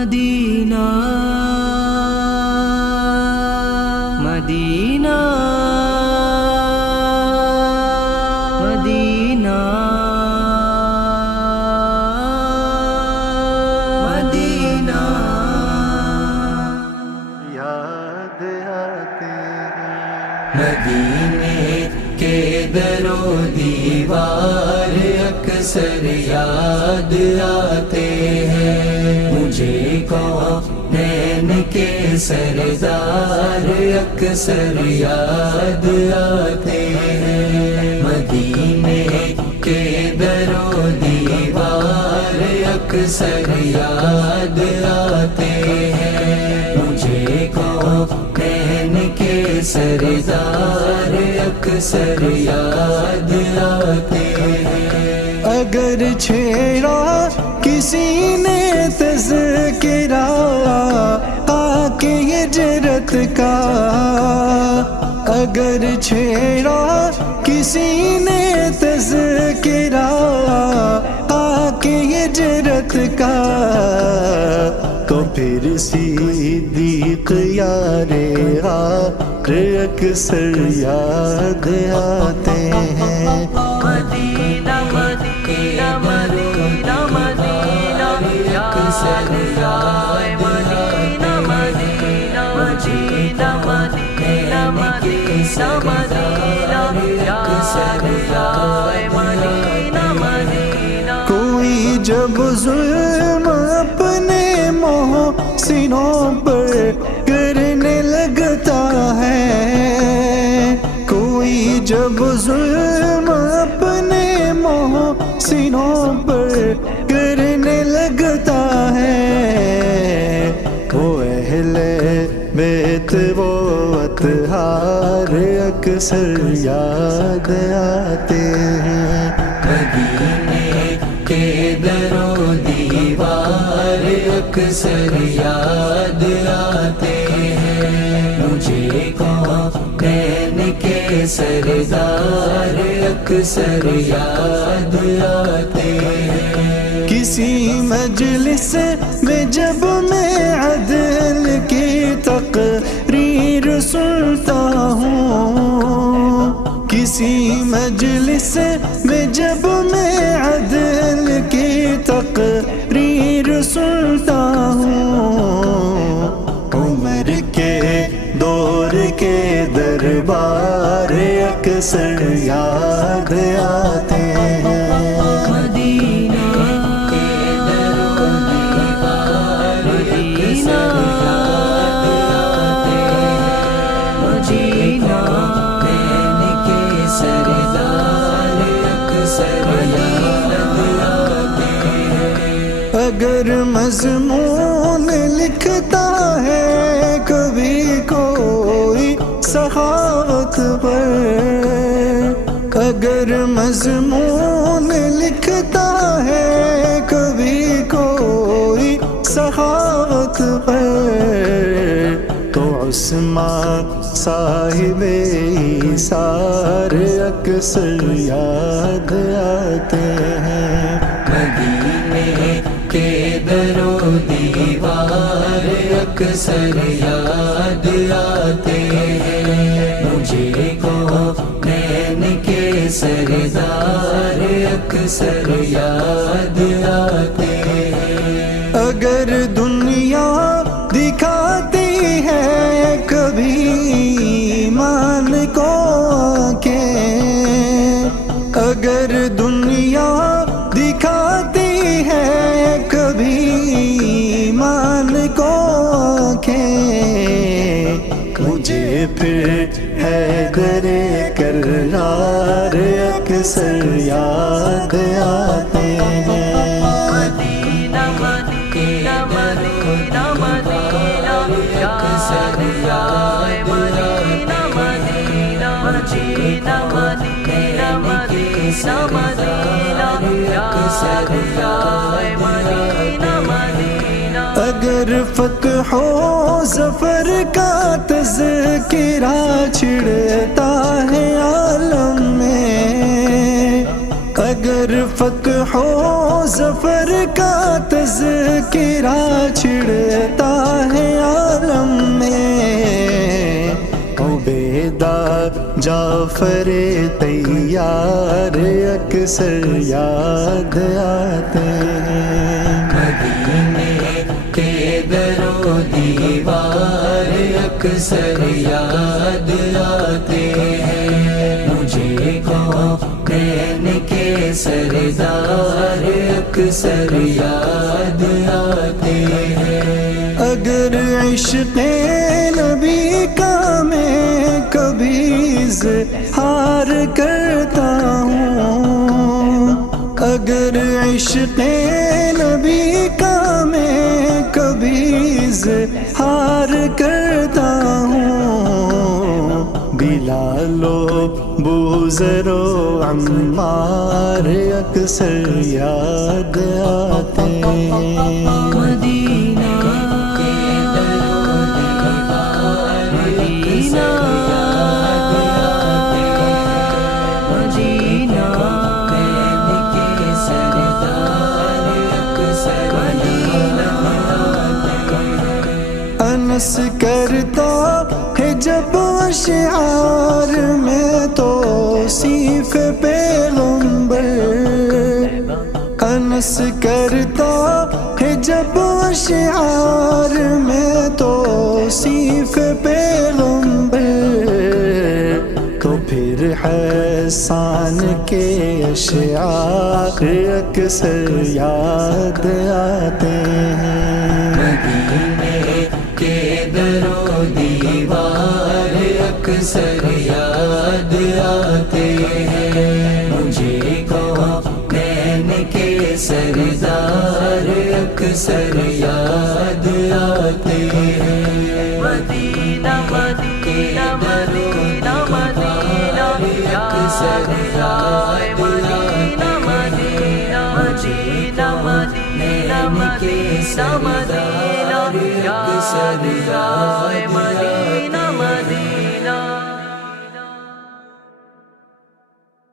مدینہ مدینہ مدینہ مدینہ یاد آتے ہیں مدینے کے در و دیوار اکثر یاد آتے ہیں مجھے کونین کے سردار اکثر یاد آتے ہیں مدینے کے در و دیوار اکثر یاد آتے ہیں مجھے کونین کے سردار اکثر یاد آتے ہیں اگر چھیڑا کسی نے تذکرہ پاک ہجرت کا اگر چھیڑا کسی نے تذکرہ پاک ہجرت کا تو پھر صدیق یار غار اکثر یاد آتے ہیں مدینہ مدینہ مدینہ مدینہ اکثر یاد مدینہ مدینہ مدینہ مدینہ مدینہ مدینہ اکثر یاد مدینہ مدینہ کوئی جب ظلم اپنے محسنوں پر کرنے لگتا ہے کوئی جب ظلم اپنے محسنوں پر کرنے لگتا ہے وہ اہل بیت وہ اطہار اکثر یاد آتے ہیں مدینے کے در و دیوار اکثر یاد آتے ہیں مجھے کونین کے سردار اکثر یاد آتے ہیں کسی مجلس میں جب میں عدل کی تقریر سنتا ہوں کسی مجلس میں جب میں عدل کی تقریر سنتا ہوں عمر کے دور کے دربار اکثر یاد آتے ہیں اگر مضمون لکھتا ہے کبھی کوئی سخاوت پر اگر مضمون لکھتا ہے کبھی کوئی سخاوت پر تو عثمان صاحب ایثار اکثر یاد آتے ہیں مدینے کے در و دیوار اکثر یاد آتے ہیں مجھے کونین کے سردار اکثر یاد آتے ہیں اگر دنیا دکھاتی ہے کبھی ایمان کو آنکھیں اگر دنیا دکھاتی ہے کبھی ایمان کو آنکھیں مجھے پھر حیدر کرار اکثر یاد آتے ہیں مدینہ مدینہ مدینہ مدینہ اکثر یاد مدینہ مدینہ مدینہ مدینہ مدینہ مدینہ اکثر یاد مدینہ مدینہ اگر فتح و ظفر کا تذکرہ چھڑتا ہے عالم میں اگر فتح و ظفر کا تذکرہ چھڑتا ہے عالم میں، عبیدہ جعفر طیار اکثر یاد آتے ہیں، مدینے کے در و دیوار اکثر یاد آتے ہیں، مجھے کونین کے سردار اکثر یاد آتے ہیں۔ اگر عشق نبی کا میں کبھی اظہار کرتا ہوں، اگر عشق نبی کا میں کبھی اظہار کرتا ہوں، بلال و بوذر و عمار اکثر یاد آتے ہیں۔ مدینہ کے در و دیوار مدینہ، مدینہ کے سردار اکثر انس کرتا ہے جب اشعار میں توصیف پیغمبر، انس کرتا ہے جب اشعار میں توصیف پیغمبر، تو پھر حسان کے اشعار اکثر یاد آتے ہیں۔ مدینے کے در و دیوار اکثر یاد آتے ہیں، مجھے کونین کے سردار اکثر یاد آتے ہیں۔ مدینہ مدینہ مدینہ مدینہ اکثر یاد مدینہ مدینہ مدینہ مدینہ مدینہ مدینہ اکثر یاد مدینہ